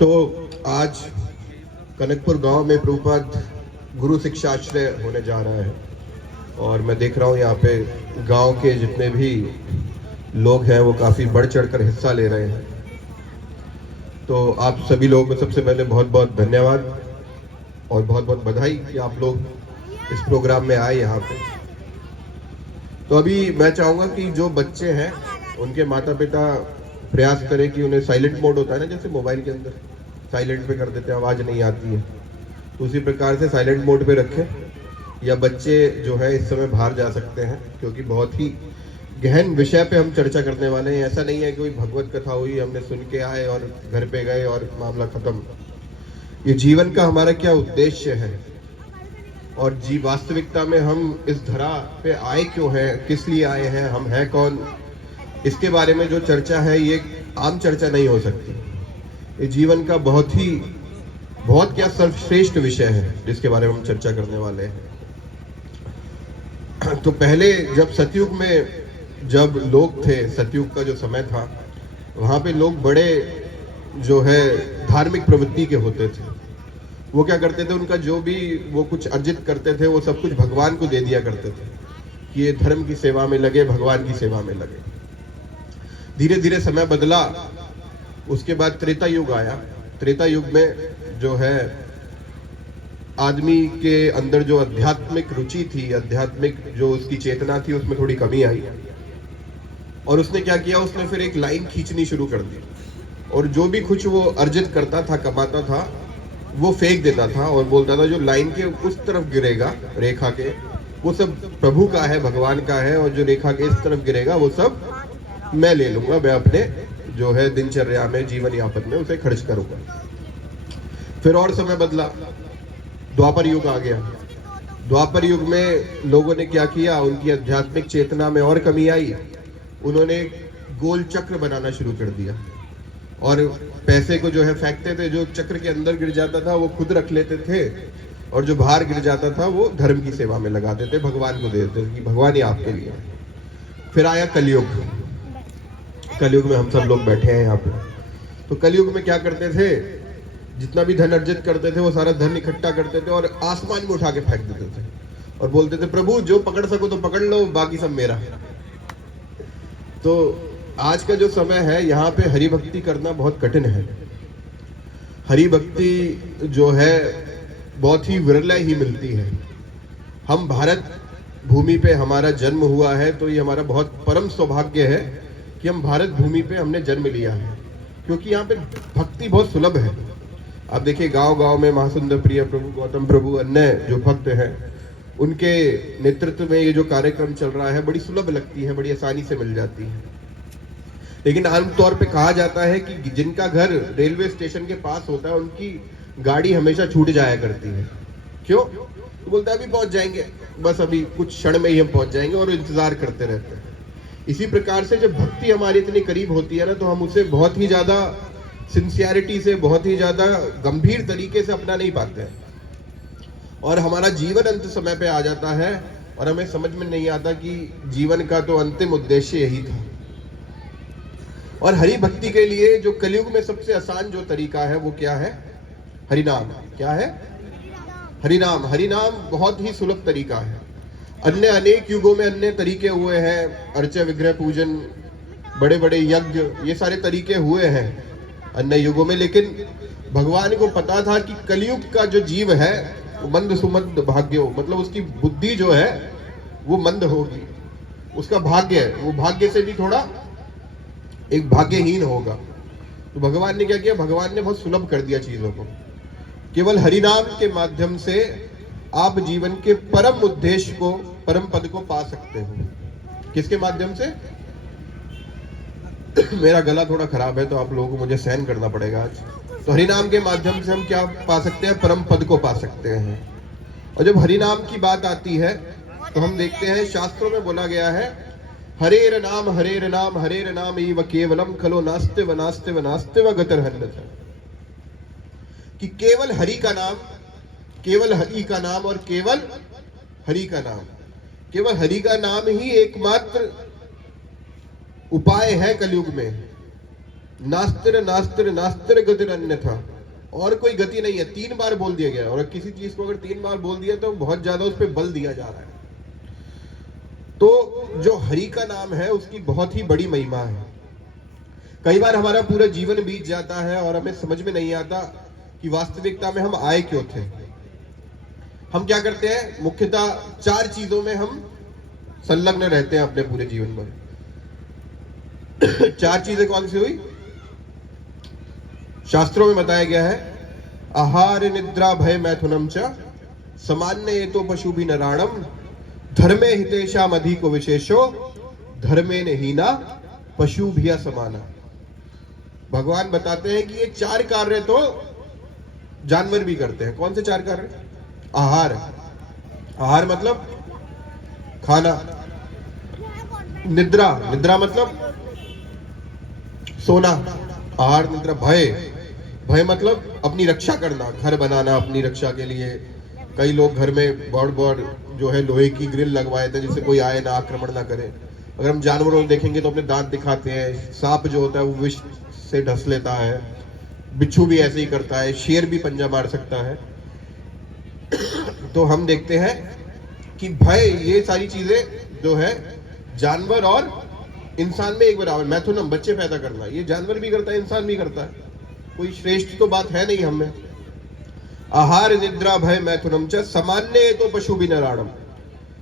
तो आज कनकपुर गांव में प्रभुपाद गुरु शिक्षा आश्रय होने जा रहा है और मैं देख रहा हूँ यहाँ पे गांव के जितने भी लोग हैं वो काफ़ी बढ़ चढ़कर हिस्सा ले रहे हैं। तो आप सभी लोगों को सबसे पहले बहुत बहुत धन्यवाद और बहुत बहुत बधाई कि आप लोग इस प्रोग्राम में आए यहाँ पे। तो अभी मैं चाहूँगा कि जो बच्चे हैं उनके माता पिता प्रयास करें कि उन्हें साइलेंट मोड होता है ना, जैसे मोबाइल के अंदर साइलेंट पे कर देते हैं, आवाज़ नहीं आती है, तो उसी प्रकार से साइलेंट मोड पे रखें। या बच्चे जो है इस समय बाहर जा सकते हैं क्योंकि बहुत ही गहन विषय पे हम चर्चा करने वाले हैं। ऐसा नहीं है कि कोई भगवत कथा हुई, हमने सुन के आए और घर पे गए और मामला खत्म। ये जीवन का हमारा क्या उद्देश्य है और वास्तविकता में हम इस धरा पे आए क्यों हैं, किस लिए आए हैं, हम हैं कौन, इसके बारे में जो चर्चा है ये आम चर्चा नहीं हो सकती। ये जीवन का बहुत क्या सर्वश्रेष्ठ विषय है जिसके बारे में हम चर्चा करने वाले हैं। तो पहले जब सतयुग में जब लोग थे, सतयुग का जो समय था, वहाँ पे लोग बड़े जो है धार्मिक प्रवृत्ति के होते थे। वो क्या करते थे, उनका जो भी वो कुछ अर्जित करते थे वो सब कुछ भगवान को दे दिया करते थे कि ये धर्म की सेवा में लगे, भगवान की सेवा में लगे। धीरे धीरे समय बदला, उसके बाद त्रेता युग आया। त्रेता युग में जो है आदमी के अंदर जो आध्यात्मिक रुचि थी, आध्यात्मिक जो उसकी चेतना थी, उसमें थोड़ी कमी आई और उसने क्या किया, उसने फिर एक लाइन खींचनी शुरू कर दी और जो भी कुछ वो अर्जित करता था, कमाता था, वो फेंक देता था और बोलता था जो लाइन के उस तरफ गिरेगा, रेखा के, वो सब प्रभु का है, भगवान का है, और जो रेखा के इस तरफ गिरेगा वो सब मैं ले लूंगा, मैं अपने जो है दिनचर्या में, जीवन यापन में उसे खर्च करूंगा। फिर और समय बदला, द्वापर युग आ गया। द्वापर युग में लोगों ने क्या किया, उनकी आध्यात्मिक चेतना में और कमी आई, उन्होंने गोल चक्र बनाना शुरू कर दिया और पैसे को जो है फेंकते थे, जो चक्र के अंदर गिर जाता था वो खुद रख लेते थे और जो बाहर गिर जाता था वो धर्म की सेवा में लगा देते, भगवान को दे देते कि भगवान ही आपके लिए। फिर आया कलयुग। कलयुग में हम सब लोग बैठे हैं यहाँ पे। तो कलयुग में क्या करते थे, जितना भी धन अर्जित करते थे वो सारा धन इकट्ठा करते थे और आसमान में उठा के फेंक देते थे और बोलते थे प्रभु जो पकड़ सको तो पकड़ लो, बाकी सब मेरा। तो आज का जो समय है यहाँ पे हरि भक्ति करना बहुत कठिन है। हरि भक्ति जो है बहुत ही विरला ही मिलती है। हम भारत भूमि पे हमारा जन्म हुआ है तो ये हमारा बहुत परम सौभाग्य है कि हम भारत भूमि पे हमने जन्म लिया है, क्योंकि यहाँ पे भक्ति बहुत सुलभ है। आप देखिए गांव गांव में महासुंदर प्रिय प्रभु, गौतम प्रभु, अन्य जो भक्त हैं, उनके नेतृत्व में ये जो कार्यक्रम चल रहा है बड़ी सुलभ लगती है, बड़ी आसानी से मिल जाती है। लेकिन आमतौर पे कहा जाता है कि जिनका घर रेलवे स्टेशन के पास होता है उनकी गाड़ी हमेशा छूट जाया करती है। क्यों? तो बोलता है अभी पहुंच जाएंगे, बस अभी कुछ क्षण में ही हम पहुंच जाएंगे, और इंतजार करते रहते हैं। इसी प्रकार से जब भक्ति हमारी इतनी करीब होती है ना, तो हम उसे बहुत ही ज्यादा सिंसियरिटी से, बहुत ही ज्यादा गंभीर तरीके से अपना नहीं पाते हैं और हमारा जीवन अंत समय पे आ जाता है और हमें समझ में नहीं आता कि जीवन का तो अंतिम उद्देश्य यही था। और हरि भक्ति के लिए जो कलयुग में सबसे आसान जो तरीका है वो क्या है, हरिनाम। क्या है? हरिनाम। हरिनाम बहुत ही सुलभ तरीका है। अन्य अनेक युगों में अन्य तरीके हुए हैं, अर्चा विग्रह पूजन, बड़े बड़े यज्ञ, ये सारे तरीके हुए हैं अन्य युगों में, लेकिन भगवान को पता था कि कलयुग का जो जीव है वो मंद सुमंद भाग्यो, मतलब उसकी बुद्धि जो है वो मंद होगी, उसका भाग्य है वो भाग्य से भी थोड़ा एक भाग्यहीन होगा। तो भगवान ने क्या किया, भगवान ने बहुत सुलभ कर दिया चीजों को। केवल हरिनाम के माध्यम से आप जीवन के परम उद्देश्य को, परम पद को पा सकते हो। किसके माध्यम से? मेरा गला थोड़ा खराब है तो आप लोगों को मुझे सहन करना पड़ेगा आज। तो हरिनाम के माध्यम से हम क्या पा सकते हैं, परम पद को पा सकते हैं। और जब हरिनाम की बात आती है तो हम देखते हैं शास्त्रों में बोला गया है, हरेर नाम हरेर नाम हरेर नाम एव केवलम खलो नास्ते व नास्ते व नास्ते व गतर्हन्यथा, कि केवल हरि का नाम, केवल हरि का नाम और केवल हरि का नाम, केवल हरि का नाम ही एकमात्र उपाय है कलयुग में। नास्तिर नास्तिर नास्तिर गतिर अन्यथा, और कोई गति नहीं है। 3 बार बोल दिया गया, और किसी चीज को अगर 3 बार बोल दिया तो बहुत ज्यादा उस पर बल दिया जा रहा है। तो जो हरि का नाम है उसकी बहुत ही बड़ी महिमा है। कई बार हमारा पूरा जीवन बीत जाता है और हमें समझ में नहीं आता कि वास्तविकता में हम आए क्यों थे। हम क्या करते हैं, मुख्यतः 4 चीजों में हम संलग्न रहते हैं अपने पूरे जीवन भर। 4 चीजें कौन सी हुई? शास्त्रों में बताया गया है, आहार निद्रा भय मैथुनम च सामान्य ये तो पशु भी नराणम धर्मे हितेशाम अधिको विशेषो धर्मे ने हीना पशु भी समाना। भगवान बताते हैं कि ये 4 कार्य तो जानवर भी करते हैं। कौन से 4 कार्य? आहार, आहार मतलब खाना। निद्रा, निद्रा मतलब सोना। आहार निद्रा। भय, भय मतलब अपनी रक्षा करना, घर बनाना अपनी रक्षा के लिए। कई लोग घर में बहुत जो है लोहे की ग्रिल लगवाए थे जिससे कोई आए ना, आक्रमण ना करे। अगर हम जानवरों को देखेंगे तो अपने दांत दिखाते हैं। सांप जो होता है वो विष से ढस लेता है, बिच्छू भी ऐसे ही करता है, शेर भी पंजा मार सकता है। तो हम देखते हैं कि भय, ये सारी चीजें जो है जानवर और इंसान में एक बराबर। मैथुनम, बच्चे पैदा करना, ये जानवर भी करता है, इंसान भी करता है। कोई श्रेष्ठ तो बात है नहीं हमें। आहार निद्रा भय मैथुनम च सामान्य तो पशु भी नराणम,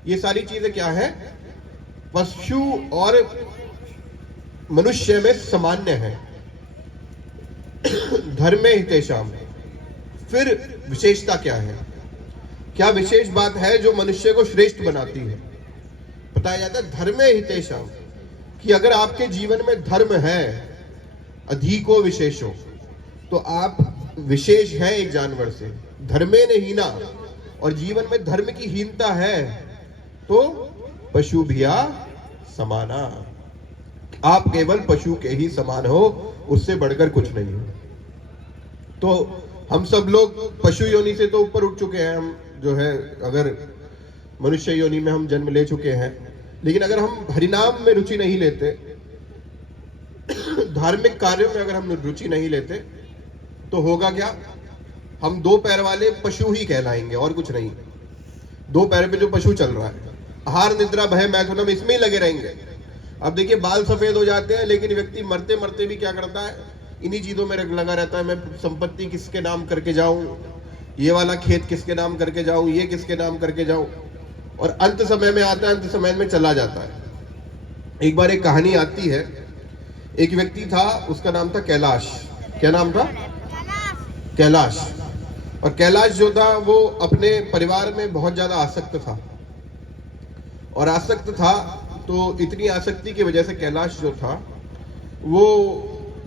ये सारी चीजें क्या है? पशु और मनुष्य में सामान्य है। धर्मे हितेशाम, फिर विशेषता क्या है? क्या विशेष बात है जो मनुष्य को श्रेष्ठ बनाती है? बताया जाता है धर्मे हितेशाम, कि अगर आपके जीवन में धर्म है, अधिको विशेषो, तो आप विशेष है एक जानवर से। धर्मे ने हीना, और जीवन में धर्म की हीनता है तो पशु भिया समाना, आप केवल पशु के ही समान हो, उससे बढ़कर कुछ नहीं हो। तो हम सब लोग पशु योनि से तो ऊपर उठ चुके हैं। हम जो है अगर मनुष्य योनि में हम जन्म ले चुके हैं, लेकिन अगर हम हरिनाम में रुचि नहीं लेते, धार्मिक कार्यों में अगर हम रुचि नहीं लेते, तो होगा क्या? हम 2 पैर वाले पशु ही कहलाएंगे और कुछ नहीं। 2 पैर पे जो पशु चल रहा है, आहार निद्रा भय मैथुनम, इसमें ही लगे रहेंगे। अब देखिए, बाल सफेद हो जाते हैं, लेकिन व्यक्ति मरते मरते भी क्या करता है? इन्हीं चीजों में लगा रहता है। मैं संपत्ति किसके नाम करके जाऊं, ये वाला खेत किसके नाम करके जाऊं, ये किसके नाम करके जाऊं, और अंत समय में आता है, अंत समय में चला जाता है। एक बार एक कहानी आती है, एक व्यक्ति था, उसका नाम था कैलाश। क्या नाम था? कैलाश। और कैलाश जो था वो अपने परिवार में बहुत ज्यादा आसक्त था, और आसक्त था तो इतनी आसक्ति की वजह से कैलाश जो था वो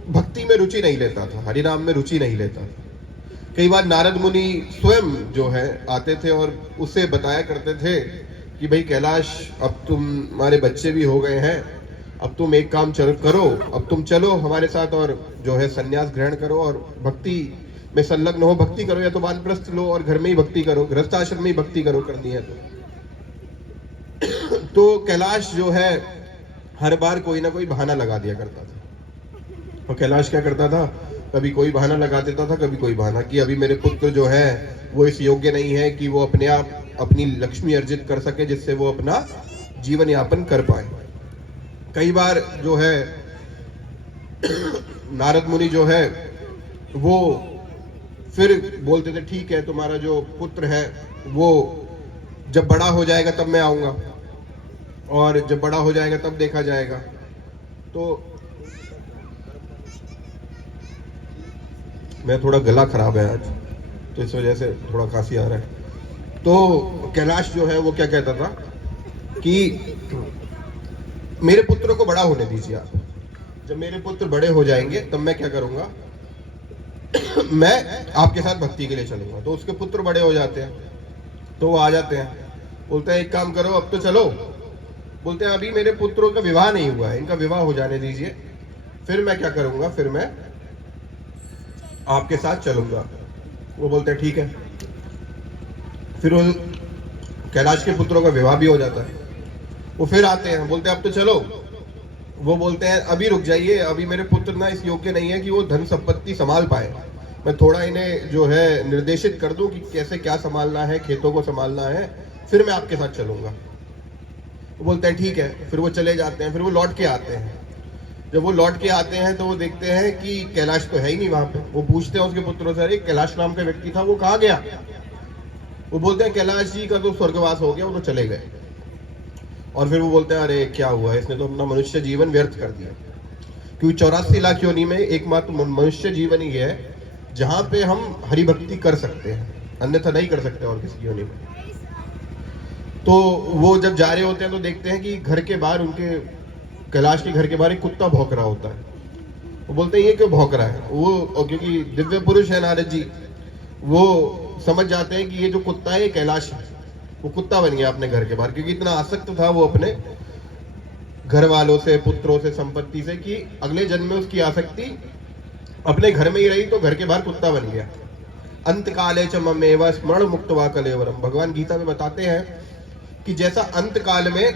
भक्ति में रुचि नहीं लेता था, हरिनाम में रुचि नहीं लेता था। कई बार नारद मुनि स्वयं जो है आते थे और उससे बताया करते थे कि भाई कैलाश, अब तुम्हारे बच्चे भी हो गए हैं, अब तुम एक काम करो, अब तुम चलो हमारे साथ और जो है सन्यास ग्रहण करो और भक्ति में संलग्न हो। भक्ति करो, या तो वानप्रस्थ लो और घर में ही भक्ति करो, गृहस्थ आश्रम में ही भक्ति करो, करनी है तो कैलाश जो है हर बार कोई ना कोई बहाना लगा दिया करता था। और कैलाश क्या करता था? कभी कोई बहाना लगा देता था, कभी कोई बहाना, कि अभी मेरे पुत्र जो है वो इस योग्य नहीं है कि वो अपने आप अपनी लक्ष्मी अर्जित कर सके, जिससे वो अपना जीवन यापन कर पाए। कई बार जो है नारद मुनि जो है वो फिर बोलते थे, ठीक है, तुम्हारा जो पुत्र है वो जब बड़ा हो जाएगा तब मैं आऊंगा, और जब बड़ा हो जाएगा तब देखा जाएगा। तो मैं थोड़ा गला खराब है आज, तो इस वजह से थोड़ा खांसी आ रहा है। तो कैलाश जो है वो क्या कहता था कि मेरे पुत्रों को बड़ा होने दीजिए आप, जब मेरे पुत्र बड़े हो जाएंगे तब मैं क्या करूंगा, मैं आपके साथ भक्ति के लिए चलूंगा। तो उसके पुत्र बड़े हो जाते हैं, तो वो आ जाते हैं, बोलते हैं एक काम करो, अब तो चलो। बोलते हैं अभी मेरे पुत्रों का विवाह नहीं हुआ है, इनका विवाह हो जाने दीजिए, फिर मैं क्या करूंगा, फिर मैं आपके साथ चलूंगा। वो बोलते हैं ठीक है। फिर वो कैलाश के पुत्रों का विवाह भी हो जाता है, वो फिर आते हैं, बोलते हैं अब तो चलो। वो बोलते हैं अभी रुक जाइए, अभी मेरे पुत्र ना इस योग्य नहीं है कि वो धन संपत्ति संभाल पाए, मैं थोड़ा इन्हें जो है निर्देशित कर दूं कि कैसे क्या संभालना है, खेतों को संभालना है, फिर मैं आपके साथ चलूंगा। वो बोलते हैं ठीक है। फिर वो चले जाते हैं। फिर वो लौट के आते हैं। जब वो लौट के आते हैं तो वो देखते हैं कि कैलाश तो है ही नहीं वहां पे। वो पूछते हैं उसके पुत्रों से, अरे कैलाश नाम का व्यक्ति था, वो कहाँ गया? वो बोलते हैं कैलाश जी का तो स्वर्गवास हो गया, वो तो चले गए। और फिर वो बोलते हैं अरे क्या हुआ, इसने तो अपना मनुष्य जीवन व्यर्थ कर दिया। क्योंकि 84 लाख योनि में एकमात्र मनुष्य जीवन ही है जहां पे हम हरि भक्ति कर सकते हैं, अन्यथा नहीं कर सकते और किसी योनि में। तो वो जब जा रहे होते हैं तो देखते हैं कि घर के बाहर, उनके कैलाश के घर के बाहर एक कुत्ता भौंक रहा होता है। वो बोलते हैं ये क्यों भौंक रहा है? वो क्योंकि दिव्य पुरुष है नारद जी, वो समझ जाते हैं कि ये जो कुत्ता है ये कैलाश है। वो कुत्ता बन गया अपने घर के बाहर, क्योंकि इतना आसक्त था वो अपने घर वालों से, पुत्रों से, संपत्ति से, कि अगले जन्म में उसकी आसक्ति अपने घर में ही रही, तो घर के बाहर कुत्ता बन गया। अंत काले च ममेव स्मरण मुक्त्वा कलेवरम, भगवान गीता में बताते हैं कि जैसा अंत काल में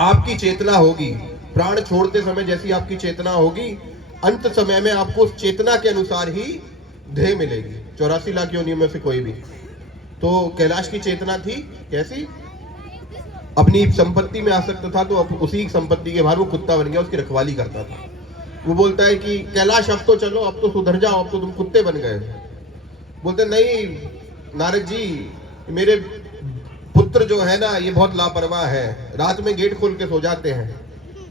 आपकी चेतना होगी, प्राण छोड़ते समय जैसी आपकी चेतना होगी, अंत समय में आपको उस चेतना के अनुसार ही देह मिलेगी। 84 लाख योनियों में से कोई भी। तो कैलाश की चेतना थी कैसी? अपनी संपत्ति में आसक्त था, तो अब उसी संपत्ति के बाहर वो कुत्ता बन गया, उसकी रखवाली करता था। वो बोलता है कि कैलाश अब तो चलो, अब तो सुधर जाओ, अब तो तुम कुत्ते बन गए। बोलते नहीं नारद जी, मेरे पुत्र जो है ना ये बहुत लापरवाह है, रात में गेट खोल के सो जाते हैं,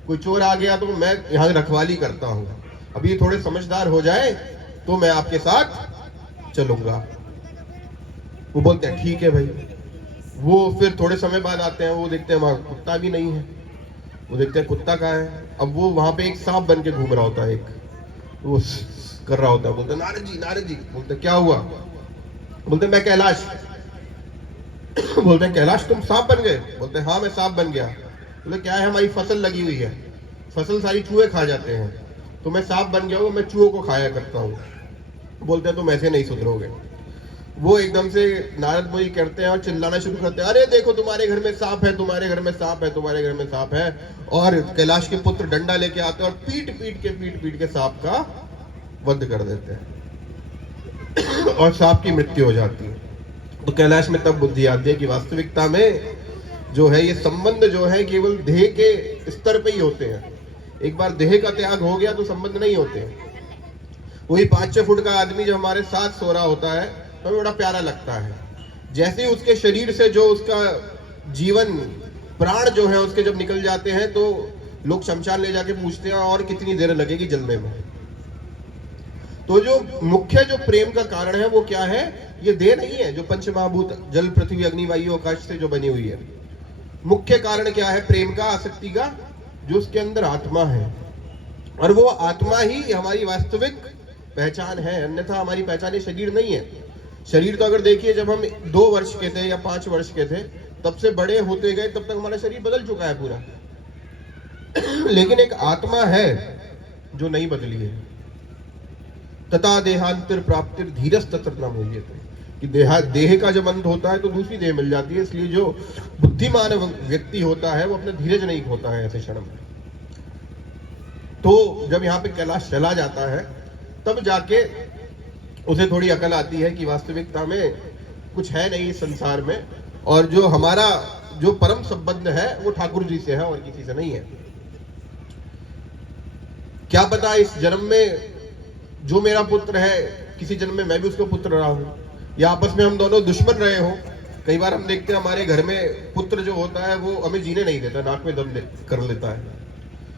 कोई चोर आ गया तो मैं यहाँ रखवाली करता हूँ, अभी ये थोड़े समझदार हो जाए तो मैं आपके साथ चलूंगा। वो बोलते हैं ठीक है भाई। वो फिर थोड़े समय बाद आते हैं, वो देखते हैं वहां कुत्ता भी नहीं है। वो देखते हैं कुत्ता कहाँ है। अब वो वहां पे एक सांप बन के घूम रहा होता है, एक वो कर रहा होता है। बोलते नारद जी, नारद जी। बोलते क्या हुआ? बोलते मैं कैलाश। बोलते हैं कैलाश तुम सांप बन गए? बोलते हाँ मैं सांप बन गया। बोले क्या है, हमारी फसल लगी हुई है, फसल सारी चूहे खा जाते हैं, तो मैं सांप बन गया हूँ, मैं चूहों को खाया करता हूँ। बोलते हैं तुम ऐसे नहीं सुधरोगे। वो एकदम से नारद मुनि करते हैं और चिल्लाना शुरू करते हैं, अरे देखो तुम्हारे घर में सांप है, तुम्हारे घर में सांप है, तुम्हारे घर में सांप है। और कैलाश के पुत्र डंडा लेके आते हैं और पीट पीट के सांप का वध कर देते हैं और सांप की मृत्यु हो जाती है। तो कैलाश में तब बुद्धि आती है कि वास्तविकता में जो है ये संबंध जो है केवल देह के स्तर पे ही होते हैं। एक बार देह का त्याग हो गया तो संबंध नहीं होते। वही 5-6 फुट का आदमी जो हमारे साथ सो रहा होता है तो हमें बड़ा प्यारा लगता है। जैसे ही उसके शरीर से जो उसका जीवन प्राण जो है उसके जब निकल जाते हैं तो लोग शमशान ले जाके पूछते हैं और कितनी देर लगेगी जलने में। तो जो मुख्य जो प्रेम का कारण है वो क्या है? ये देह नहीं है जो पंचमहाभूत जल पृथ्वी अग्नि वायु आकाश से जो बनी हुई है। मुख्य कारण क्या है प्रेम का, आसक्ति का? जो उसके अंदर आत्मा है, और वो आत्मा ही हमारी वास्तविक पहचान है, अन्यथा हमारी पहचान ये शरीर नहीं है। शरीर तो अगर देखिए जब हम 2 वर्ष के थे या 5 वर्ष के थे तब से बड़े होते गए तब तक हमारा शरीर बदल चुका है पूरा। लेकिन एक आत्मा है जो नहीं बदली है। तथा देहांतर प्राप्तिर धीरज तत्र न मुह्यते, कि देह का जब अंत होता है तो दूसरी देह मिल जाती है। इसलिए जो बुद्धिमान व्यक्ति होता है वो अपना धीरज नहीं खोता है ऐसे क्षण में। तो जब यहाँ पे कैलाश चला जाता है तब जाके उसे थोड़ी अकल आती है कि वास्तविकता में कुछ है नहीं इस संसार में, और जो हमारा जो परम संबंध है वो ठाकुर जी से है और किसी से नहीं है। क्या पता इस जन्म में जो मेरा पुत्र है किसी जन्म में मैं भी उसका पुत्र रहा हूं, या आपस में हम दोनों दुश्मन रहे हो। कई बार हम देखते हैं हमारे घर में पुत्र जो होता है वो हमें जीने नहीं देता, नाक में दम कर लेता है।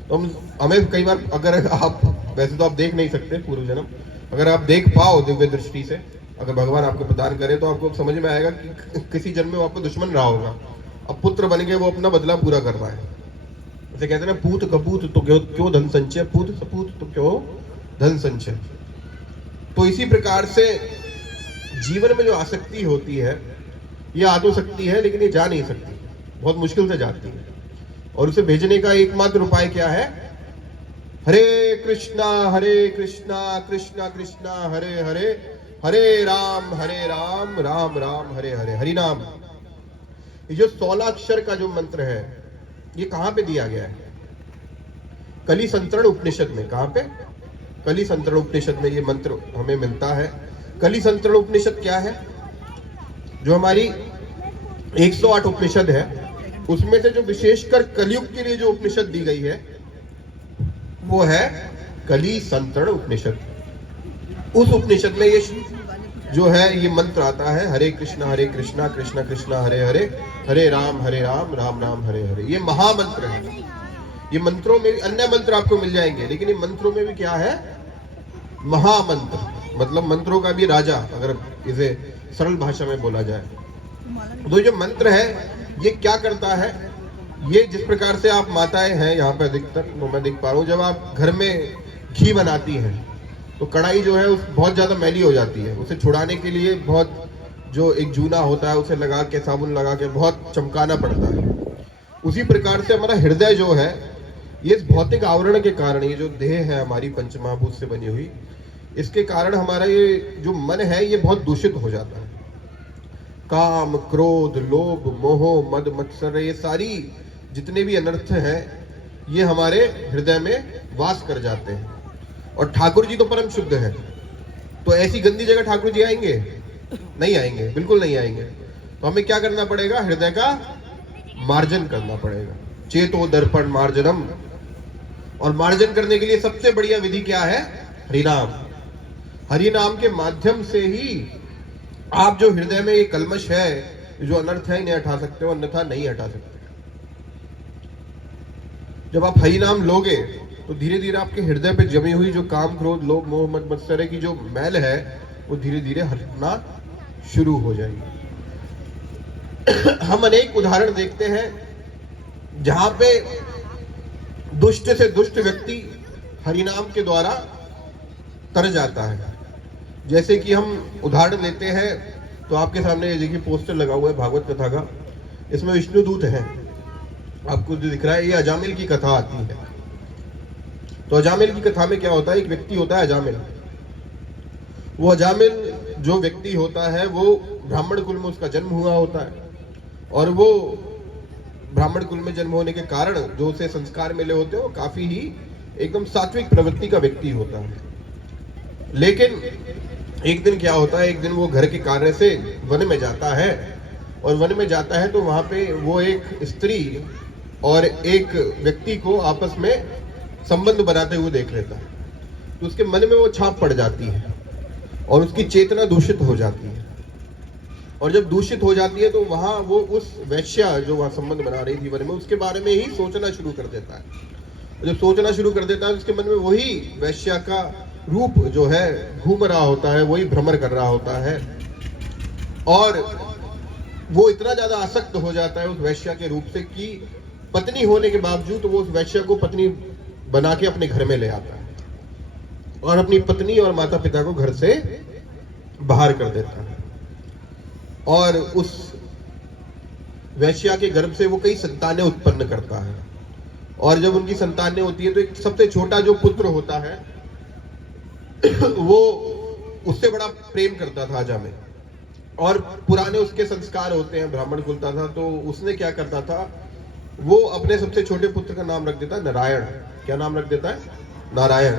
तो हमें कई बार, अगर आप वैसे तो आप देख नहीं सकते पूर्व जन्म, अगर आप देख पाओ दिव्य दृष्टि से, अगर भगवान आपको प्रदान करे तो आपको समझ में आएगा कि किसी जन्म में वो आपको दुश्मन रहा होगा, अब पुत्र बन के वो अपना बदला पूरा कर रहा है। जैसे कहते हैं ना, पूत कपूत तो क्यों धन संचय, पूत सपूत तो क्यों धन संचय। तो इसी प्रकार से जीवन में जो आसक्ति होती है ये आ तो सकती है लेकिन ये जा नहीं सकती, बहुत मुश्किल से जाती है। और उसे भेजने का एकमात्र उपाय क्या है? हरे कृष्णा कृष्णा कृष्णा हरे हरे, हरे राम राम राम हरे हरे। हरि नाम, ये जो 16 अक्षर का जो मंत्र है ये कहां पे दिया गया है? कली संतरण उपनिषद में। कहां पे? कली संतरण उपनिषद में ये मंत्र हमें मिलता है। कली संतरण उपनिषद क्या है? जो हमारी 108 उपनिषद है, उसमें से जो विशेषकर कलयुग के लिए जो उपनिषद दी गई है वो है कली संतरण उपनिषद। उस उपनिषद में ये जो है ये मंत्र आता है, हरे कृष्णा कृष्णा कृष्णा हरे हरे, हरे राम राम राम हरे हरे। ये महामंत्र है। ये मंत्रों में भी अन्य मंत्र आपको मिल जाएंगे, लेकिन ये मंत्रों में भी क्या है? महामंत्र, मतलब मंत्रों का भी राजा, अगर इसे सरल भाषा में बोला जाए। तो जो मंत्र है ये क्या करता है? ये जिस प्रकार से आप माताएं हैं यहाँ पे अधिकतर, तो मैं देख पा रहा हूँ, जब आप घर में घी बनाती हैं तो कढ़ाई जो है उस बहुत ज्यादा मैली हो जाती है। उसे छुड़ाने के लिए बहुत जो एक जूना होता है उसे लगा के, साबुन लगा के बहुत चमकाना पड़ता है। उसी प्रकार से हमारा हृदय जो है, ये इस भौतिक आवरण के कारण, ये जो देह है हमारी पंचमहाभूत से बनी हुई, इसके कारण हमारा ये जो मन है ये बहुत दूषित हो जाता है। काम, क्रोध, लोभ, मोह, मद, मत्सर, ये सारी जितने भी अनर्थ हैं ये हमारे हृदय में वास कर जाते हैं। और ठाकुर जी तो परम शुद्ध है, तो ऐसी गंदी जगह ठाकुर जी आएंगे? नहीं आएंगे, बिल्कुल नहीं आएंगे। तो हमें क्या करना पड़ेगा? हृदय का मार्जन करना पड़ेगा। चेतो दर्पण मार्जनम। और मार्जन करने के लिए सबसे बढ़िया विधि क्या है? हरिनाम। हरिनाम के माध्यम से ही आप जो हृदय में ये कलमश है, जो अनर्थ है, इन्हें हटा सकते हो, अन्यथा नहीं हटा सकते। जब आप हरिनाम लोगे तो धीरे धीरे आपके हृदय पे जमी हुई जो काम, क्रोध, लोभ, मोह, मद, मत्सर की जो मैल है वो धीरे धीरे हटना शुरू हो जाएगी। हम अनेक उदाहरण देखते हैं जहां पे दुष्ट से दुष्ट व्यक्ति हरिनाम के द्वारा तर जाता है। जैसे कि हम उदाहरण लेते हैं, तो आपके सामने ये देखिए पोस्टर लगा हुआ है भागवत कथा का। इसमें विष्णु दूत है, आपको जो दिख रहा है ये अजामिल की कथा आती है। तो अजामिल की कथा में क्या होता है? एक व्यक्ति होता है अजामिल। वो अजामिल जो व्यक्ति होता है वो ब्राह्मण कुल में उसका जन्म हुआ होता है, और वो ब्राह्मण कुल में जन्म होने के कारण जो उसे संस्कार मिले होते हैं वो काफी ही एकदम सात्विक प्रवृत्ति का व्यक्ति होता है। लेकिन एक दिन क्या होता है, एक दिन वो घर के कार्य से वन में जाता है, और वन में जाता है तो वहां पे वो एक स्त्री और एक व्यक्ति को आपस में संबंध बनाते हुए देख लेता है। तो उसके मन में वो छाप पड़ जाती है और उसकी चेतना दूषित हो जाती है। और जब दूषित हो जाती है तो वहां वो उस वैश्या जो वहां संबंध बना रही थी वन में, उसके बारे में ही सोचना शुरू कर देता है। जब सोचना शुरू कर देता है, उसके मन में वही वैश्या का रूप जो है घूम रहा होता है, वही भ्रमर कर रहा होता है, और वो इतना ज्यादा आसक्त हो जाता है उस वैश्या के रूप से कि पत्नी होने के बावजूद वो उस वैश्या को पत्नी बना के अपने घर में ले आता है और अपनी पत्नी और माता पिता को घर से बाहर कर देता है। और उस वैश्या के गर्भ से वो कई संतानें उत्पन्न करता है, और जब उनकी संतानें होती है तो एक सबसे छोटा जो पुत्र होता है वो उससे बड़ा प्रेम करता था अजामिल, और पुराने उसके संस्कार होते हैं, ब्राह्मण कुल था, तो उसने क्या करता था, वो अपने सबसे छोटे पुत्र का नाम रख देता है नारायण। क्या नाम रख देता है? नारायण।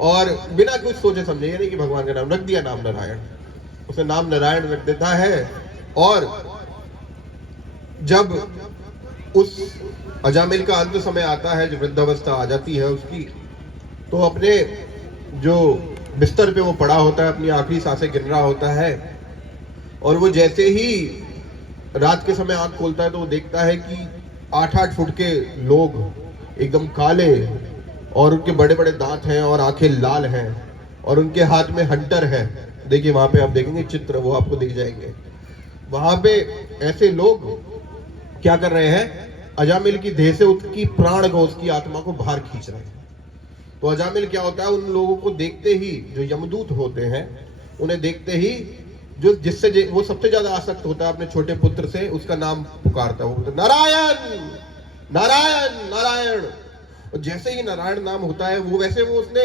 और बिना कुछ सोचे समझे, ये नहीं कि भगवान का नाम रख दिया, नाम नारायण, उसने नाम नारायण रख देता है। और जब उस अजामिल का अंत समय आता है, जब वृद्धावस्था आ जाती है उसकी, तो अपने जो बिस्तर पे वो पड़ा होता है, अपनी आखिरी सांसें गिन रहा होता है, और वो जैसे ही रात के समय आंख खोलता है तो वो देखता है कि 8-8 फुट के लोग एकदम काले, और उनके बड़े बड़े दांत हैं और आंखें लाल हैं, और उनके हाथ में हंटर है। देखिए वहां पे आप देखेंगे चित्र, वो आपको दिख जाएंगे। वहां पे ऐसे लोग क्या कर रहे हैं? अजामिल की देह से उसकी प्राण को, उसकी आत्मा को बाहर खींच रहे हैं। तो अजामिल क्या होता है, उन लोगों को देखते ही, जो यमदूत होते हैं उन्हें देखते ही, जो जिससे वो सबसे ज्यादा आसक्त होता है अपने छोटे पुत्र से, उसका नाम पुकारता है, वो बोलता नारायण नारायण नारायण। और जैसे ही नारायण नाम होता है, वो वैसे वो उसने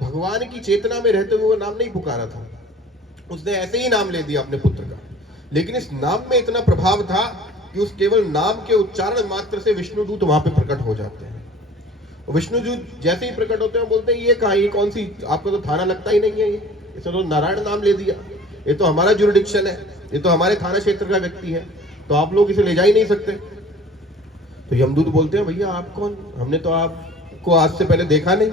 भगवान की चेतना में रहते हुए वो नाम नहीं पुकारा था, उसने ऐसे ही नाम ले दिया अपने पुत्र का। लेकिन इस नाम में इतना प्रभाव था कि उस केवल नाम के उच्चारण मात्र से विष्णुदूत वहां पे प्रकट हो जाते हैं। विष्णुदूत जैसे ही प्रकट होते हैं बोलते हैं ये कहाँ, ये कौन सी, आपका तो थाना लगता ही नहीं है, ये इसे तो नारायण नाम ले दिया, ये तो हमारा जुरिडिक्शन है, ये तो हमारे थाना क्षेत्र का व्यक्ति है, तो आप लोग इसे ले जा ही नहीं सकते। तो यमदूत बोलते हैं भैया आप कौन, हमने तो आपको आज से पहले देखा नहीं,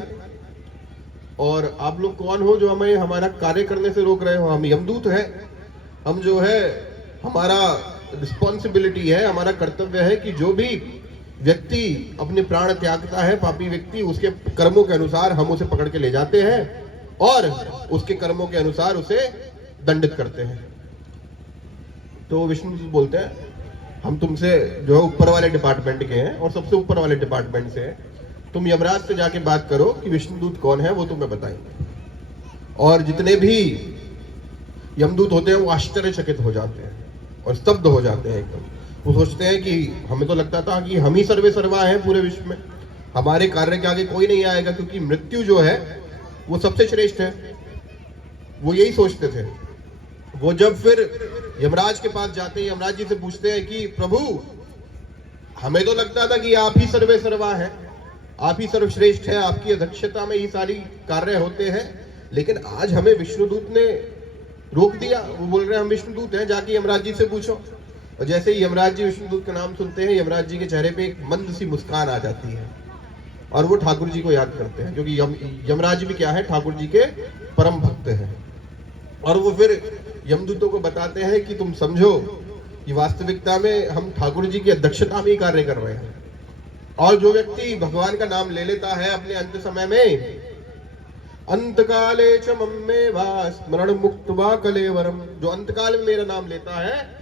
और आप लोग कौन हो जो हमें हमारा कार्य करने से रोक रहे हो। हम यमदूत है, हम जो है हमारा रिस्पॉन्सिबिलिटी है, हमारा कर्तव्य है कि जो भी व्यक्ति अपने प्राण त्यागता है, पापी व्यक्ति, उसके कर्मों के अनुसार हम उसे पकड़ के ले जाते हैं और उसके कर्मों के अनुसार उसे दंडित करते हैं। तो विष्णु जी बोलते हैं हम तुमसे जो है ऊपर वाले डिपार्टमेंट के हैं और सबसे ऊपर वाले डिपार्टमेंट से हैं, तुम यमराज से जाके बात करो कि विष्णुदूत कौन है, वो तुम्हें बताएंगे। और जितने भी यमदूत होते हैं वो आश्चर्यचकित हो जाते हैं और स्तब्ध हो जाते हैं एकदम। वो सोचते हैं कि हमें तो लगता था कि हम ही सर्वे सर्वा हैं पूरे विश्व में, हमारे कार्य के आगे कोई नहीं आएगा, क्योंकि मृत्यु जो है वो सबसे श्रेष्ठ है, वो यही सोचते थे। वो जब फिर यमराज के पास जाते हैं, यमराज जी से पूछते हैं कि प्रभु हमें तो लगता था कि आप ही सर्वे सर्वा हैं, आप ही सर्वश्रेष्ठ हैं, आपकी अध्यक्षता में ही सारी कार्य होते हैं, लेकिन आज हमें विष्णुदूत ने रोक दिया। वो बोल रहे हैं हम विष्णुदूत हैं, जाके यमराज जी से पूछो। और जैसे ही यमराज जी विष्णुदूत का नाम सुनते हैं, यमराज जी के चेहरे पे एक मंद सी मुस्कान आ जाती है और वो ठाकुर जी को याद करते हैं, क्योंकि यमराज भी क्या है, ठाकुर जी के परम भक्त हैं। और वो फिर यमदूतों को बताते हैं कि तुम समझो कि वास्तविकता में हम ठाकुर जी की अध्यक्षता में ही कार्य कर रहे हैं, और जो व्यक्ति भगवान का नाम ले लेता है अपने अंत समय में, अंतकाले च मम्मे वा स्मरण मुक्त वा कलेवरम, जो अंतकाल में मेरा नाम लेता है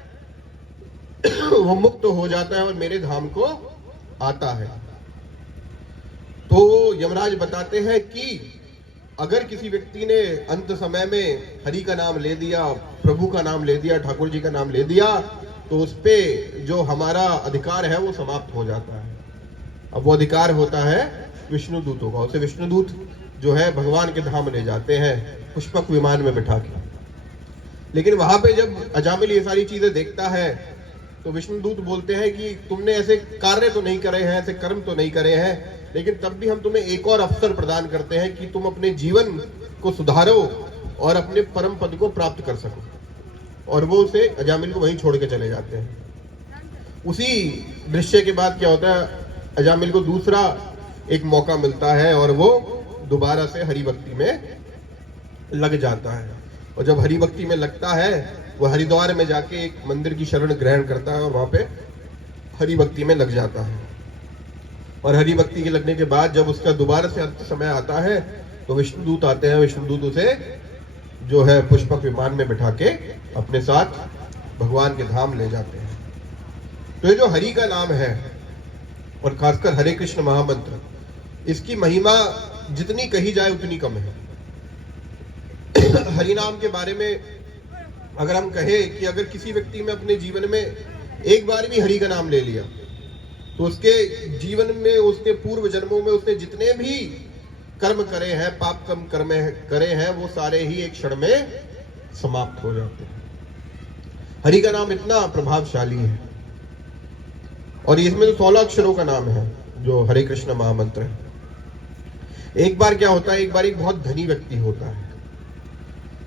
वो मुक्त हो जाता है और मेरे धाम को आता है। तो यमराज बताते हैं कि अगर किसी व्यक्ति ने अंत समय में हरि का नाम ले दिया, प्रभु का नाम ले दिया, ठाकुर जी का नाम ले दिया, तो उस पे जो हमारा अधिकार है वो समाप्त हो जाता है। अब वो अधिकार होता है विष्णुदूतों का, उसे विष्णुदूत जो है भगवान के धाम ले जाते हैं पुष्पक विमान में बिठा के। लेकिन वहां पे जब अजामिल ये सारी चीजें देखता है तो विष्णुदूत बोलते हैं कि तुमने ऐसे कार्य तो नहीं करे हैं, ऐसे कर्म तो नहीं करे हैं, लेकिन तब भी हम तुम्हें एक और अवसर प्रदान करते हैं कि तुम अपने जीवन को सुधारो और अपने परम पद को प्राप्त कर सको। और वो उसे अजामिल को वहीं छोड़ के चले जाते हैं। उसी दृश्य के बाद क्या होता है, अजामिल को दूसरा एक मौका मिलता है और वो दोबारा से हरि भक्ति में लग जाता है। और जब हरि भक्ति में लगता है, वो हरिद्वार में जाके एक मंदिर की शरण ग्रहण करता है और वहां पे हरि भक्ति में लग जाता है। और हरि भक्ति के लगने के बाद जब उसका दोबारा से अंत समय आता है तो विष्णुदूत आते हैं, विष्णुदूत उसे जो है पुष्पक विमान में बिठा के अपने साथ भगवान के धाम ले जाते हैं। तो ये जो हरि का नाम है और खासकर हरे कृष्ण महामंत्र, इसकी महिमा जितनी कही जाए उतनी कम है। हरि नाम के बारे में अगर हम कहें कि अगर किसी व्यक्ति में अपने जीवन में एक बार भी हरि का नाम ले लिया तो उसके जीवन में, उसके पूर्व जन्मों में उसने जितने भी कर्म करे हैं, पाप कर्म करे हैं, वो सारे ही एक क्षण में समाप्त हो जाते हैं। हरि का नाम इतना प्रभावशाली है और इसमें तो 16 अक्षरों का नाम है जो हरे कृष्ण महामंत्र है। एक बार क्या होता है, एक बार एक बहुत धनी व्यक्ति होता है,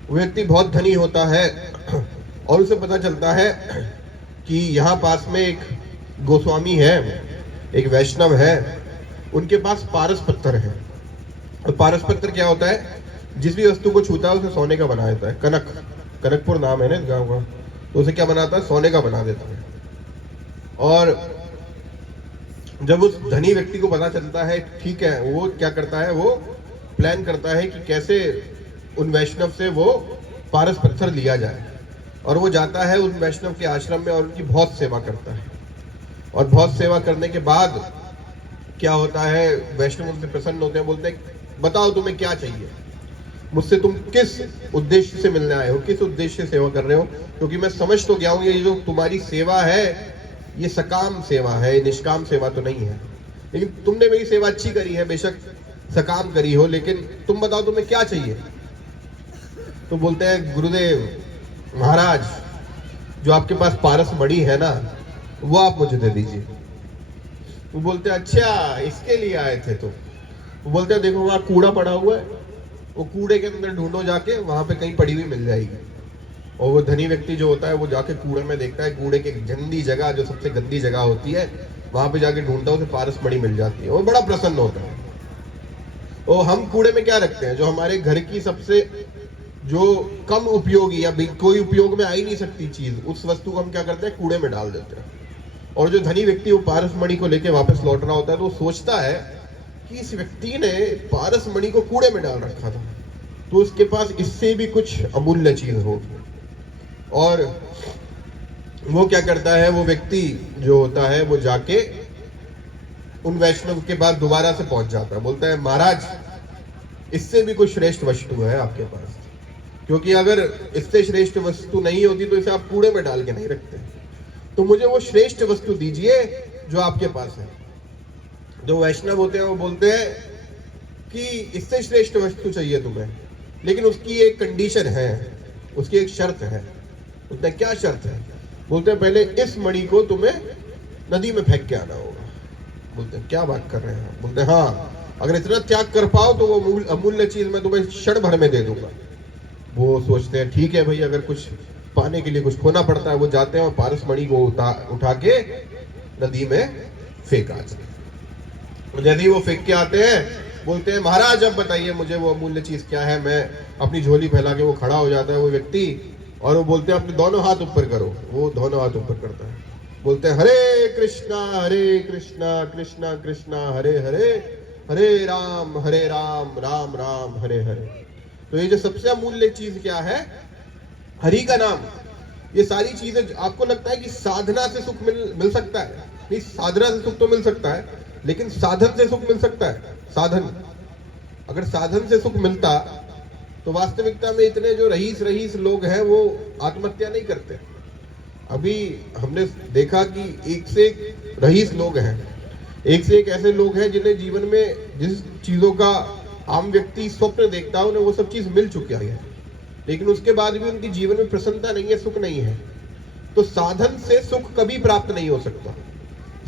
वो व्यक्ति बहुत धनी होता है और उसे पता चलता है कि यहाँ पास में एक गोस्वामी है, एक वैष्णव है, उनके पास पारस पत्थर है। और पारस पत्थर क्या होता है, जिस भी वस्तु को छूता है उसे सोने का बना देता है। कनकपुर नाम है ना इस गाँव का, तो उसे क्या बनाता है, सोने का बना देता है। और जब उस धनी व्यक्ति को पता चलता है, ठीक है, वो क्या करता है, वो प्लान करता है कि कैसे उन वैष्णव से वो पारस पत्थर लिया जाए। और वो जाता है उन वैष्णव के आश्रम में और उनकी बहुत सेवा करता है। और बहुत सेवा करने के बाद क्या होता है, वैष्णव उनसे प्रसन्न होते हैं, बोलते हैं बताओ तुम्हें क्या चाहिए, मुझसे तुम किस उद्देश्य से मिलने आए हो, किस उद्देश्य से सेवा कर रहे हो, क्योंकि मैं समझ तो गया हूँ ये जो तुम्हारी सेवा है ये सकाम सेवा है, निष्काम सेवा तो नहीं है। लेकिन तुमने मेरी सेवा अच्छी करी है, बेशक सकाम करी हो, लेकिन तुम बताओ तुम्हें क्या चाहिए। तो बोलते हैं गुरुदेव महाराज, जो आपके पास पारस मणि है ना, वो आप मुझे दे दीजिए। वो बोलते हैं अच्छा इसके लिए आए थे तुम, वो बोलते हैं देखो वहां कूड़ा पड़ा हुआ है, वो कूड़े के अंदर ढूंढो जाके, वहां पे कहीं पड़ी हुई मिल जाएगी। और वो धनी व्यक्ति जो होता है वो जाके कूड़े में देखता है, कूड़े की गंदी जगह, जो सबसे गंदी जगह होती है, वहां पे जाके ढूंढता है, उसे पारस मणि मिल जाती है, वो बड़ा प्रसन्न होता है। और हम कूड़े में क्या रखते हैं, जो हमारे घर की सबसे जो कम उपयोगी या कोई उपयोग में आ ही नहीं सकती चीज, उस वस्तु को हम क्या करते हैं, कूड़े में डाल देते हैं। और जो धनी व्यक्ति वो पारस मणि को लेके वापस लौट रहा होता है, तो वो सोचता है कि इस व्यक्ति ने पारस मणि को कूड़े में डाल रखा था, तो उसके पास इससे भी कुछ अमूल्य चीज होगी। और वो क्या करता है, वो व्यक्ति जो होता है वो जाके उन वैष्णव के पास दोबारा से पहुंच जाता है, बोलता है महाराज इससे भी कुछ श्रेष्ठ वस्तु है आपके पास, क्योंकि अगर इससे श्रेष्ठ वस्तु नहीं होती तो इसे आप कूड़े में डाल के नहीं रखते, तो मुझे वो श्रेष्ठ वस्तु दीजिए जो आपके पास है। जो वैष्णव होते हैं वो बोलते हैं कि इससे श्रेष्ठ वस्तु चाहिए तुम्हें, लेकिन उसकी एक कंडीशन है, उसकी एक शर्त है। बोलते हैं क्या शर्त है? बोलते हैं पहले इस मणि को तुम्हें नदी में फेंक के आना होगा। बोलते हैं क्या बात कर रहे हैं? बोलते हैं हाँ, अगर इतना त्याग कर पाओ तो वो अमूल्य चीज मैं तुम्हें क्षण भर में दे दूंगा। वो सोचते हैं ठीक है भाई, अगर कुछ पाने के लिए कुछ खोना पड़ता है। वो जाते हैं और पारस मणि को उठा के नदी में फेंक आते हैं। जैसे ही वो फेंक के आते हैं, बोलते हैं महाराज अब बताइए मुझे वो अमूल्य चीज क्या है। मैं अपनी झोली फैला के, वो खड़ा हो जाता है वो व्यक्ति, और वो बोलते हैं अपने दोनों हाथ ऊपर करो। वो दोनों हाथ ऊपर करता है, बोलते हैं हरे कृष्णा कृष्णा कृष्णा हरे हरे, हरे राम राम राम हरे हरे। तो ये जो सबसे अमूल्य चीज क्या है, हरि का नाम। ये सारी चीजें आपको लगता है कि साधना से सुख मिल सकता है, नहीं, साधना से सुख तो मिल सकता है, लेकिन साधन से सुख मिल सकता है। साधन, अगर साधन से सुख मिलता तो वास्तविकता में इतने जो रईस लोग हैं वो आत्महत्या नहीं करते। अभी हमने देखा कि एक से एक रईस लोग हैं, एक से एक ऐसे लोग हैं जिन्हें जीवन में जिस चीजों का आम व्यक्ति स्वप्न देखता है उन्हें वो सब चीज मिल चुकी है, लेकिन उसके बाद भी उनके जीवन में प्रसन्नता नहीं है, सुख नहीं है। तो साधन से सुख कभी प्राप्त नहीं हो सकता।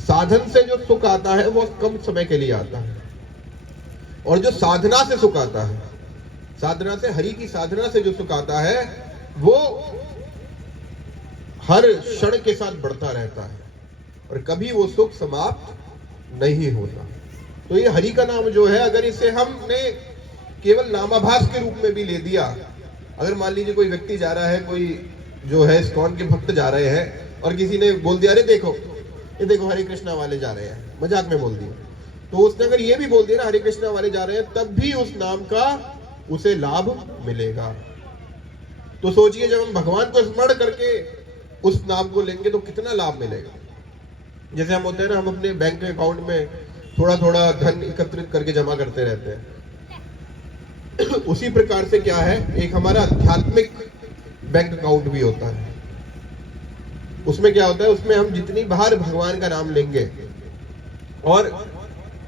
साधन से जो सुख आता है वो कम समय के लिए आता है, और जो साधना से सुख आता है, साधना से, हरि की साधना से जो सुख आता है वो हर क्षण के साथ बढ़ता रहता है और कभी वो सुख समाप्त नहीं होता। तो ये हरि का नाम जो है, अगर इसे हमने केवल नामाभास के रूप में भी ले दिया, अगर मान लीजिए कोई व्यक्ति जा रहा है, कोई जो है इस्कॉन के भक्त जा रहे हैं और किसी ने बोल दिया अरे देखो ये देखो हरे कृष्णा वाले जा रहे हैं, मजाक में बोल दिया, तो उसने अगर ये भी बोल दिया ना हरे कृष्णा वाले जा रहे हैं, तब भी उस नाम का उसे लाभ मिलेगा। तो सोचिए जब हम भगवान को स्मरण करके उस नाम को लेंगे तो कितना लाभ मिलेगा। जैसे हम होते हैं ना, हम अपने बैंक अकाउंट में थोड़ा थोड़ा धन एकत्रित करके जमा करते रहते हैं, उसी प्रकार से क्या है, एक हमारा आध्यात्मिक बैंक अकाउंट भी होता है। उसमें क्या होता है, उसमें हम जितनी बार भगवान का नाम लेंगे और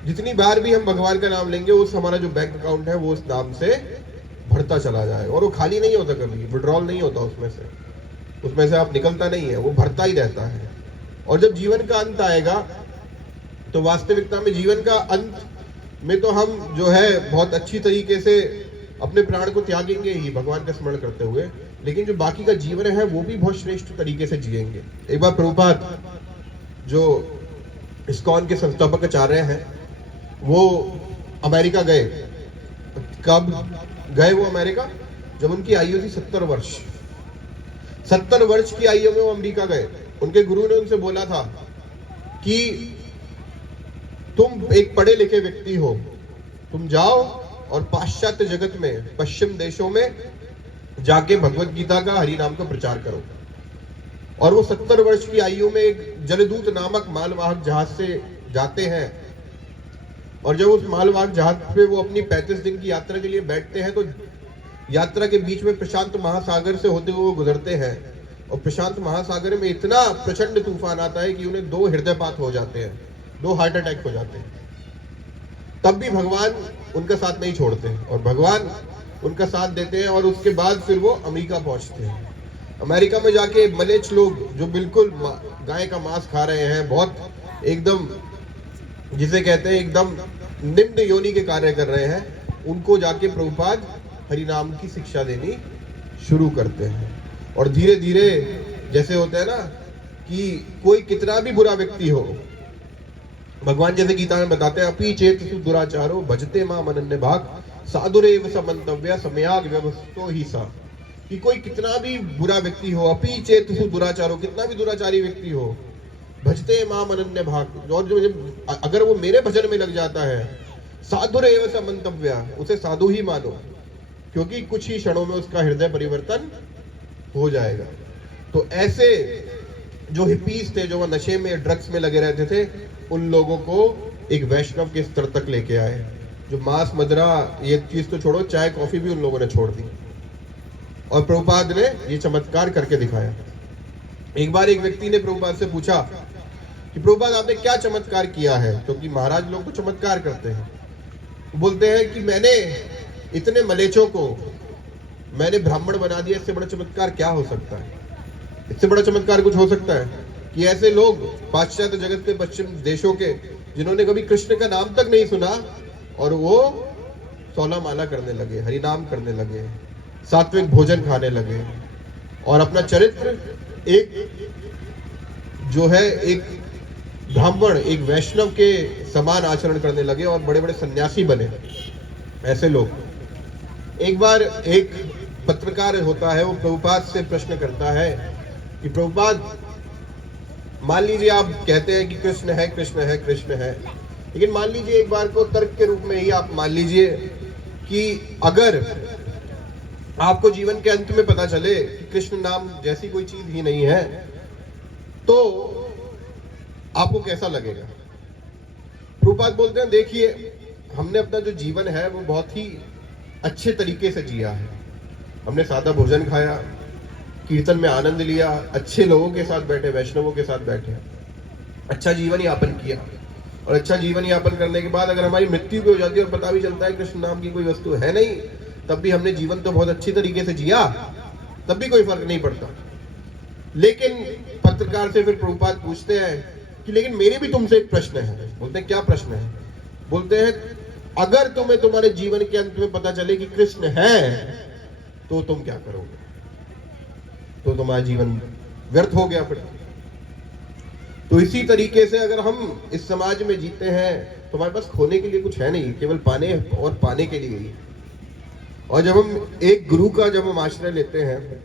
जितनी बार भी हम भगवान का नाम लेंगे, उस हमारा जो बैंक अकाउंट है वो उस नाम से बढ़ता चला जाएगा, और वो खाली नहीं होता, कभी विड्रॉल नहीं होता उसमें से आप निकलता नहीं है, वो भरता ही रहता है। और जब जीवन का अंत आएगा तो वास्तविकता में जीवन का अंत में तो हम जो है बहुत अच्छी तरीके से अपने प्राण को त्यागेंगे ही भगवान का स्मरण करते हुए, लेकिन जो बाकी का जीवन है वो भी बहुत श्रेष्ठ तरीके से जिएंगे। एक बार प्रभुपाद जो इस्कॉन के संस्थापक आचार्य हैं, वो अमेरिका गए। कब गए वो अमेरिका? जब उनकी आयु थी 70 वर्ष। 70 वर्ष की आयु में वो अमेरिका गए। उनके गुरु ने उनसे बोला था कि तुम एक पढ़े लिखे व्यक्ति हो, तुम जाओ और पाश्चात्य जगत में, पश्चिम देशों में जाके भगवत गीता का, हरि नाम का प्रचार करो। और वो 70 वर्ष की आयु में एक जलदूत नामक मालवाहक जहाज से जाते हैं, और जब उस मालवाहक जहाज पे वो अपनी 35 दिन की यात्रा के लिए बैठते हैं, तो यात्रा के बीच में प्रशांत महासागर से होते हुए वो गुजरते हैं, और प्रशांत महासागर में इतना प्रचंड तूफान आता है कि उन्हें 2 हृदयपात हो जाते हैं, 2 हार्ट अटैक हो जाते हैं। तब भी भगवान उनका साथ नहीं छोड़ते और भगवान उनका साथ देते हैं, और उसके बाद फिर वो अमेरिका पहुंचते हैं। अमेरिका में जाके मलेच्छ लोग जो बिल्कुल गाय का मांस खा रहे हैं, बहुत एकदम जिसे कहते हैं एकदम निम्न योनि के कार्य कर रहे हैं, उनको जाके प्रभुपाद हरिनाम की शिक्षा देनी शुरू करते हैं। और धीरे धीरे जैसे होता है ना कि कोई कितना भी बुरा व्यक्ति हो, भगवान जैसे गीता में बताते हैं, अपि चेतसु दुराचारो भजते माम अनन्य भाग साधुरेव समन्तव्य समयाग व्यवस्थो ही सा। कि कोई कितना भी बुरा व्यक्ति हो, अपि चेतसु दुराचारो, कितना भी दुराचारी व्यक्ति हो, भजते माम अनन्य भाग, और जो अगर वो मेरे भजन में लग जाता है, साधुरेव समन्तव्य, उसे साधु ही मानो, क्योंकि कुछ ही क्षणों में उसका हृदय परिवर्तन हो जाएगा। तो ऐसे जो हिप्पीज थे, जो वह नशे में ड्रग्स में लगे रहते थे, उन लोगों को एक वैष्णव के स्तर तक लेके आए। जो मांस मदिरा ये चीज तो छोड़ो, चाय कॉफी भी उन लोगों ने छोड़ दी। और प्रभुपाद ने ये चमत्कार करके दिखाया। एक बार एक व्यक्ति ने प्रभुपाद से पूछा कि प्रभुपाद आपने क्या चमत्कार किया है, क्योंकि महाराज लोग तो चमत्कार करते हैं। बोलते हैं कि मैंने इतने मलेचों को मैंने ब्राह्मण बना दिया, इससे बड़ा चमत्कार क्या हो सकता है? इससे बड़ा चमत्कार कुछ हो सकता है कि ऐसे लोग पाश्चात्य जगत के पश्चिम देशों के, जिन्होंने कभी कृष्ण का नाम तक नहीं सुना, और वो 16 माला करने लगे, हरिनाम करने लगे, सात्विक भोजन खाने लगे, और अपना चरित्र एक जो है एक ब्राह्मण, एक वैष्णव के समान आचरण करने लगे, और बड़े बड़े सन्यासी बने ऐसे लोग। एक बार एक पत्रकार होता है, वो प्रभुपाद से प्रश्न करता है कि प्रभुपाद, मान लीजिए आप कहते हैं कि कृष्ण है कृष्ण है कृष्ण है, लेकिन मान लीजिए एक बार को तर्क के रूप में ही आप मान लीजिए कि अगर आपको जीवन के अंत में पता चले कि कृष्ण नाम जैसी कोई चीज ही नहीं है, तो आपको कैसा लगेगा? प्रभुपाद बोलते हैं, देखिए हमने अपना जो जीवन है वो बहुत ही अच्छे तरीके से जिया है। हमने सादा भोजन खाया, कीर्तन में आनंद लिया, अच्छे लोगों के साथ बैठे, वैष्णवों के साथ बैठे, अच्छा जीवन यापन किया। और अच्छा जीवन यापन करने के बाद अगर हमारी मृत्यु भी हो जाती है और पता भी चलता है कृष्ण नाम की कोई वस्तु है नहीं, तब भी हमने जीवन तो बहुत अच्छी तरीके से जिया, तब भी कोई फर्क नहीं पड़ता। लेकिन पत्रकार से फिर प्रभुपाद पूछते हैं कि लेकिन मेरे भी तुमसे एक प्रश्न है। बोलते हैं, क्या प्रश्न है? बोलते हैं, अगर तुम्हें तुम्हारे जीवन के अंत में पता चले कि कृष्ण है, तो तुम क्या करोगे? तो तुम्हारा जीवन व्यर्थ हो गया फिर। तो इसी तरीके से अगर हम इस समाज में जीते हैं तो हमारे पास खोने के लिए कुछ है नहीं, केवल पाने और पाने के लिए ही। और जब हम एक गुरु का जब हम आश्रय लेते हैं,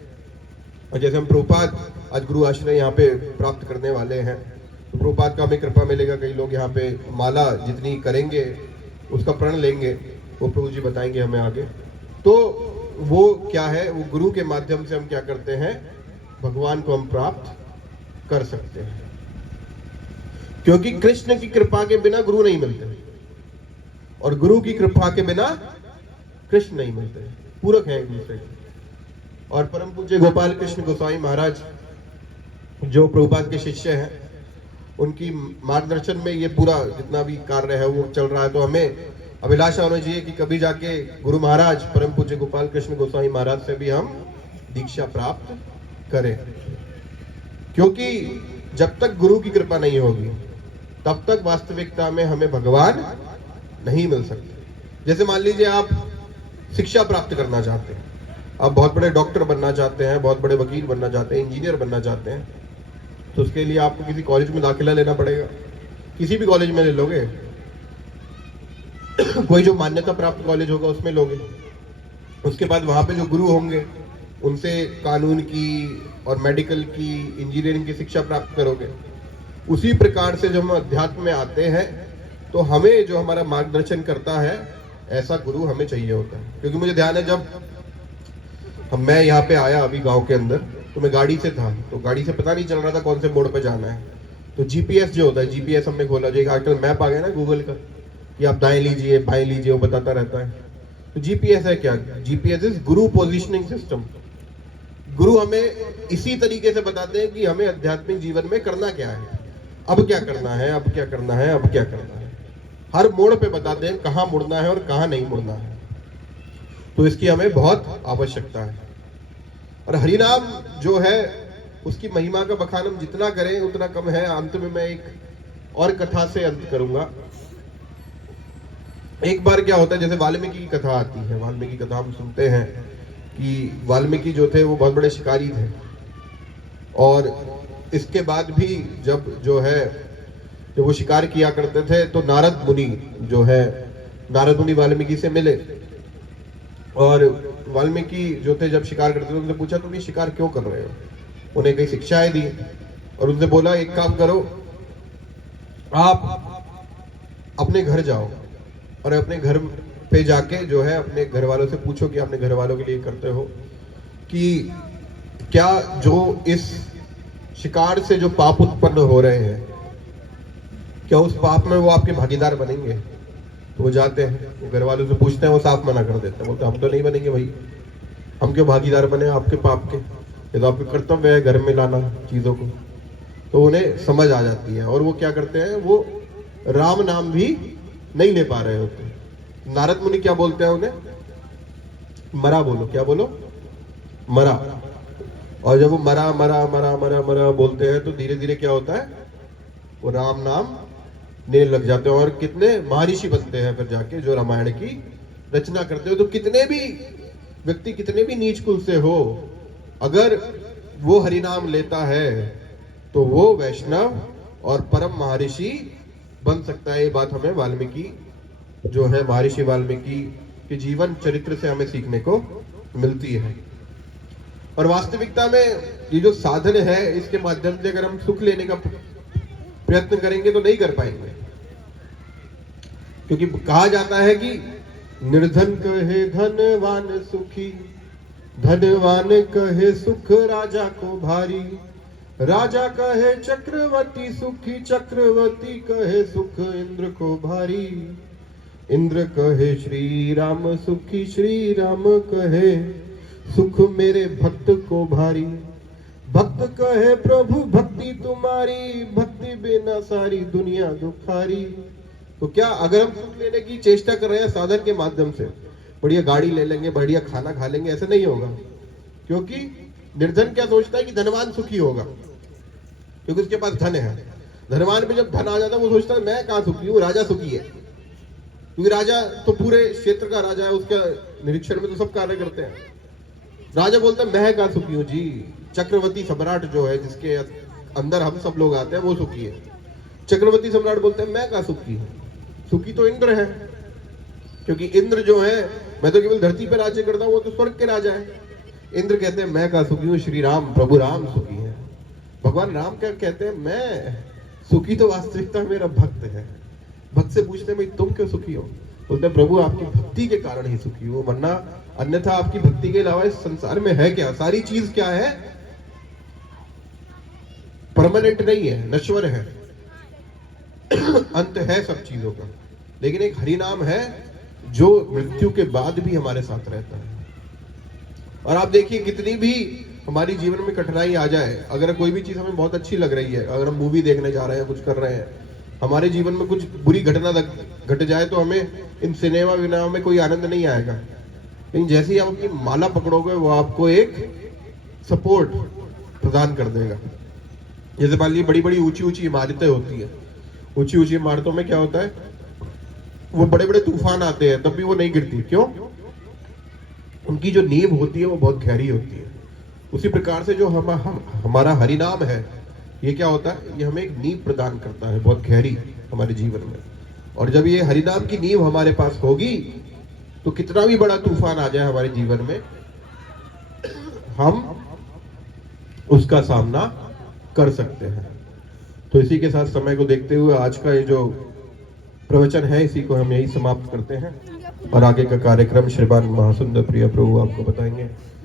और जैसे हम प्रभुपाद आज गुरु आश्रय यहाँ पे प्राप्त करने वाले हैं, तो प्रभुपाद का हमें कृपा मिलेगा। कई लोग यहाँ पे माला जितनी करेंगे उसका प्रण लेंगे, वो प्रभु जी बताएंगे हमें आगे। तो वो क्या है, वो गुरु के माध्यम से हम क्या करते हैं, भगवान को हम प्राप्त कर सकते हैं। क्योंकि कृष्ण की कृपा के बिना गुरु नहीं मिलते, और गुरु की कृपा के बिना कृष्ण नहीं मिलते, पूरक है एक दूसरे के। और परम पूज्य गोपाल कृष्ण गोस्वामी महाराज जो प्रभुपाद के शिष्य हैं, उनकी मार्गदर्शन में ये पूरा जितना भी कार्य है वो चल रहा है। तो हमें अभिलाषा होनी चाहिए कि कभी जाके गुरु महाराज परम पूज्य गोपाल कृष्ण गोस्वामी महाराज से भी हम दीक्षा प्राप्त करें, क्योंकि जब तक गुरु की कृपा नहीं होगी तब तक वास्तविकता में हमें भगवान नहीं मिल सकते। जैसे मान लीजिए आप शिक्षा प्राप्त करना चाहते हैं, आप बहुत बड़े डॉक्टर बनना चाहते हैं, बहुत बड़े वकील बनना चाहते हैं, इंजीनियर बनना चाहते हैं, तो उसके लिए आपको किसी कॉलेज में दाखिला लेना पड़ेगा। किसी भी कॉलेज में ले लोगे, कोई जो मान्यता प्राप्त कॉलेज होगा उसमें लोगे। उसके बाद वहां पे जो गुरु होंगे उनसे कानून की और मेडिकल की, इंजीनियरिंग की शिक्षा प्राप्त करोगे। उसी प्रकार से जब हम अध्यात्म में आते हैं तो हमें जो हमारा मार्गदर्शन करता है ऐसा गुरु हमें चाहिए होता है। क्योंकि मुझे ध्यान है जब मैं यहाँ पे आया अभी गांव के अंदर, तो मैं गाड़ी से था, तो गाड़ी से पता नहीं चल रहा था कौन से मोड़ पे जाना है। तो जीपीएस जो होता है, जीपीएस हमने खोला, जो एक आजकल मैप आ गया ना गूगल का, कि आप दाएं लीजिए बाएं लीजिए, वो बताता रहता है। तो जीपीएस है क्या? GPS is Guru positioning system. गुरु हमें इसी तरीके से बताते हैं कि हमें आध्यात्मिक जीवन में करना क्या है, अब क्या करना है, अब क्या करना है, अब क्या करना है। हर मोड़ पे बताते हैं कहाँ मुड़ना है और कहाँ नहीं मुड़ना है। तो इसकी हमें बहुत आवश्यकता है। और हरिनाम जो है उसकी महिमा का बखान हम जितना करें उतना कम है। अंत में मैं एक और कथा से अंत करूंगा। एक बार क्या होता है, जैसे वाल्मीकि की कथा आती है, वाल्मीकि की कथा हम सुनते हैं कि वाल्मीकि जो थे वो बहुत बड़े शिकारी थे, और इसके बाद भी जब वो शिकार किया करते थे तो नारद मुनि वाल्मीकि से मिले, और वाल्मीकि जो थे जब शिकार करते थे उनसे पूछा तुम ये शिकार क्यों कर रहे हो, उन्हें कई शिक्षाएं दी, और उनसे बोला एक काम करो, आप अपने घर जाओ और अपने घर पे जाके जो है अपने घर वालों से पूछो कि अपने घर वालों के लिए करते हो कि क्या जो इस शिकार से जो पाप उत्पन्न हो रहे हैं, क्या उस पाप में वो आपके भागीदार बनेंगे। तो वो जाते हैं, वो घर वालों से पूछते हैं, वो साफ मना कर देते हैं, बोलते हम तो नहीं बनेंगे भाई, हम क्यों भागीदार बने आपके पाप के, ये तो आपका कर्तव्य है घर में लाना चीजों को। तो उन्हें समझ आ जाती है और वो क्या करते हैं, वो राम नाम भी नहीं ले पा रहे होते। नारद मुनि क्या बोलते हैं उन्हें, मरा बोलो, क्या बोलो, मरा। और जब वो मरा मरा मरा मरा मरा बोलते हैं तो धीरे धीरे क्या होता है, वो राम नाम लेने लग जाते हैं, और कितने महर्षि बनते हैं फिर जाके जो रामायण की रचना करते हो। तो कितने भी व्यक्ति कितने भी नीच कुल से हो, अगर वो हरिनाम लेता है तो वो वैष्णव और परम महर्षि बन सकता है। ये बात हमें वाल्मीकि जो है, महर्षि वाल्मीकि के जीवन चरित्र से हमें सीखने को मिलती है। और वास्तविकता में ये जो साधन है, इसके माध्यम से अगर हम सुख लेने का प्रयत्न करेंगे तो नहीं कर पाएंगे, क्योंकि कहा जाता है कि निर्धन कहे धनवान सुखी, धनवान कहे सुख राजा को भारी, राजा कहे चक्रवर्ती सुखी, चक्रवर्ती कहे सुख इंद्र को भारी, इंद्र कहे श्री राम सुखी, श्री राम कहे सुख मेरे भक्त को भारी, भक्त कहे प्रभु भक्ति तुम्हारी, भक्ति बिना सारी दुनिया दुखारी। तो क्या अगर हम सुख लेने की चेष्टा कर रहे हैं साधन के माध्यम से, बढ़िया गाड़ी ले लेंगे, बढ़िया खाना खा लेंगे, ऐसा नहीं होगा। क्योंकि निर्धन क्या सोचता है कि धनवान सुखी होगा, क्योंकि उसके पास धन है। धनवान पे जब धन आ जाता है वो सोचता है मैं कहाँ सुखी हूँ, राजा सुखी है, क्योंकि राजा तो पूरे क्षेत्र का राजा है, उसका निरीक्षण में तो सब कार्य करते हैं। राजा बोलता है मैं कहाँ सुखी हूँ जी, चक्रवर्ती सम्राट जो है जिसके अंदर हम सब लोग आते हैं वो सुखी है। चक्रवर्ती सम्राट बोलते हैं मैं कहाँ सुखी हूँ, सुखी तो इंद्र है, क्योंकि इंद्र जो है, मैं तो केवल धरती पर राज्य करता हूँ, वो तो स्वर्ग के राजा है। इंद्र कहते हैं मैं कहाँ सुखी हूँ, श्री राम प्रभु राम सुखी है। भगवान राम क्या कहते हैं, मैं सुखी तो वास्तविकता मेरा भक्त है। भक्त से पूछते हैं भाई तुम क्यों सुखी हो, बोलते हैं प्रभु आपकी भक्ति के कारण ही सुखी हो, वरना अन्यथा आपकी भक्ति के अलावा इस संसार में है क्या, सारी चीज क्या है, परमानेंट नहीं है, नश्वर है, अंत है सब चीजों का। लेकिन एक हरि नाम है जो मृत्यु के बाद भी हमारे साथ रहता है। और आप देखिए कितनी भी हमारी जीवन में कठिनाई आ जाए, अगर कोई भी चीज हमें बहुत अच्छी लग रही है, अगर हम मूवी देखने जा रहे हैं, कुछ कर रहे हैं, हमारे जीवन में कुछ बुरी घटना घट जाए तो हमें इन सिनेमा विनेमा में कोई आनंद नहीं आएगा। लेकिन जैसे ही आप अपनी माला पकड़ोगे वो आपको एक सपोर्ट प्रदान कर देगा। जैसे मान लीजिए बड़ी बड़ी ऊंची ऊंची इमारतें होती है, ऊंची ऊंची इमारतों में क्या होता है, वो बड़े बड़े तूफान आते हैं तब भी वो नहीं गिरती, क्यों, उनकी जो नींव होती है वो बहुत गहरी होती है। उसी प्रकार से जो हमारा हरि नाम है, ये क्या होता है, ये हमें एक नींव प्रदान करता है बहुत गहरी हमारे जीवन में। और जब ये हरि नाम की नींव हमारे पास होगी तो कितना भी बड़ा तूफान आ जाए हमारे जीवन में, हम उसका सामना कर सकते हैं। तो इसी के साथ समय को देखते हुए आज का ये जो प्रवचन है इसी को हम यही समाप्त करते हैं, और आगे का कार्यक्रम श्रीमान महासुंदर प्रिय प्रभु आपको बताएंगे।